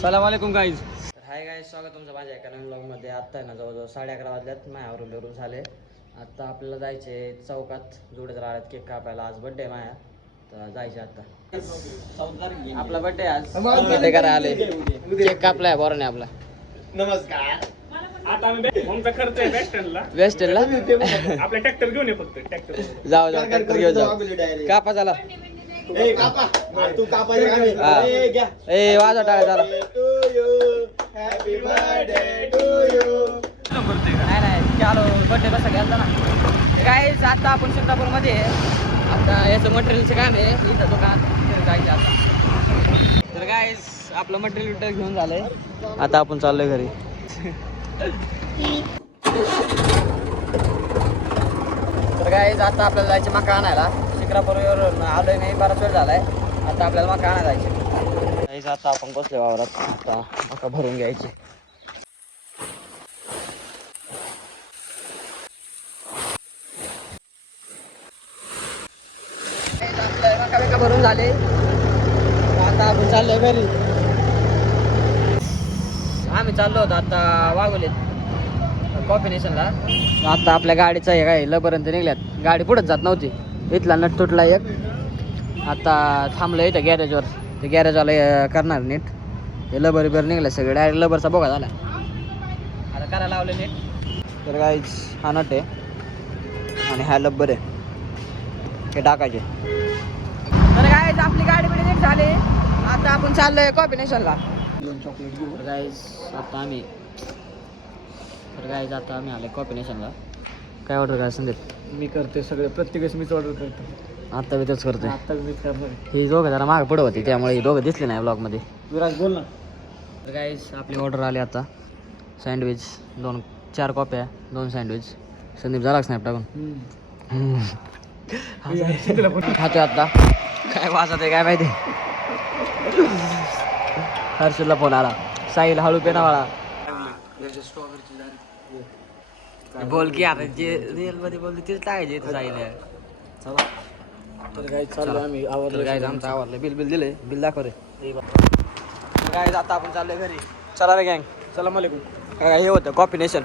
सलाम वालेकुम guys. Hi guys, स्वागत तुमचं माझ्या एका नवीन ब्लॉगमध्ये. आत्ता आहे ना जवळजवळ 11:30 वाजल्यात. मायावरून बेरून झाले. आता आपल्याला जायचे चौकात जोडीदार आल्यात केक कापायला. आज बड्डे माया, तर जायचे आता. आपला बड्डे आज बड्डे करा आले. केक कापलाय बोराने आपला. नमस्कार. आता आमचा खर्च आहे वेस्टर्नला आपला ट्रॅक्टर घेऊन ये फक्त ट्रॅक्टर जाऊ ट्रॅक्टर घेऊन जाऊ. कापा झाला. वाजवा टाळ्या झाला. नाही चालो बड्डे कसा घ्यायचा ना काय. आता आपण सिंगापूर मध्ये आता याचं मटेरियलचं काम आहे इथं दुकान जायचं आता. तर काय आपलं मटेरियल घेऊन झालंय. आता आपण चाललोय घरी. तर काय आता आपल्याला जायचे मका आणायला. शिक्रापूरवरून आलोय नाही, बराच वेळ झालाय. आता आपल्याला मका आणायला जायचे. आता आपण बसले वावरात. आता मका भरून घ्यायचे. मका बिका भरून झाले. आता आपण चाललोय घरी. आम्ही चाललो होतो आता वाघोलीत कॉम्बिनेशनला. आता आपल्या गाडीचं हे काय लबरंत निघल्यात. गाडी पुढेच जात नव्हती. इथला नट तुटला एक. आता थांबलं इथं गॅरेजवर. ते गॅरेजवाला करणार नीट. ते लबर बिबर निघलं सगळं. डायरेक्ट लबरचा बोगा झाला. आता करायला लावले नीट. तर गाईच हा नट आहे आणि हा लब्बर आहे. हे टाकायचे. तर गाईच आपली गाडी बिडी नीट झाली. आता आपण चाललोय कॉम्बिनेशनला. दोन चॉकलेट घेऊ. गाईज आता आम्ही आले कॉम्बिनेशनला. काय ऑर्डर काय संदीप? मी करते सगळे प्रत्येक मीच ऑर्डर करतो. आता मी तेच करतोय. आता मीच करणार. ही दोघं जरा मागं पुढं होती त्यामुळे ही दोघं दिसले नाही ब्लॉगमध्ये. विराज बोल ना. तर गाईज आपली ऑर्डर आली आता. Sandwich 4 कॉप्या 2 sandwich. संदीप झाला स्नॅप टाकून खातोय आता. काय वाजत आहे काय माहिती. हर्षदला फोन आला. साहिल हळू पेनावाळा बोल की आता जे रिअल मध्ये बोलते तेच टाकायचे. साहिल चला. तर काय चाललं आम्ही आवडलं काय आमचं आवडलं. बिल दिले. बिल दाखव रे. काय आता आपण चाललोय घरी. चला रे गँग. सलाम वालेकुम. काय हे होतं कॉम्बिनेशन.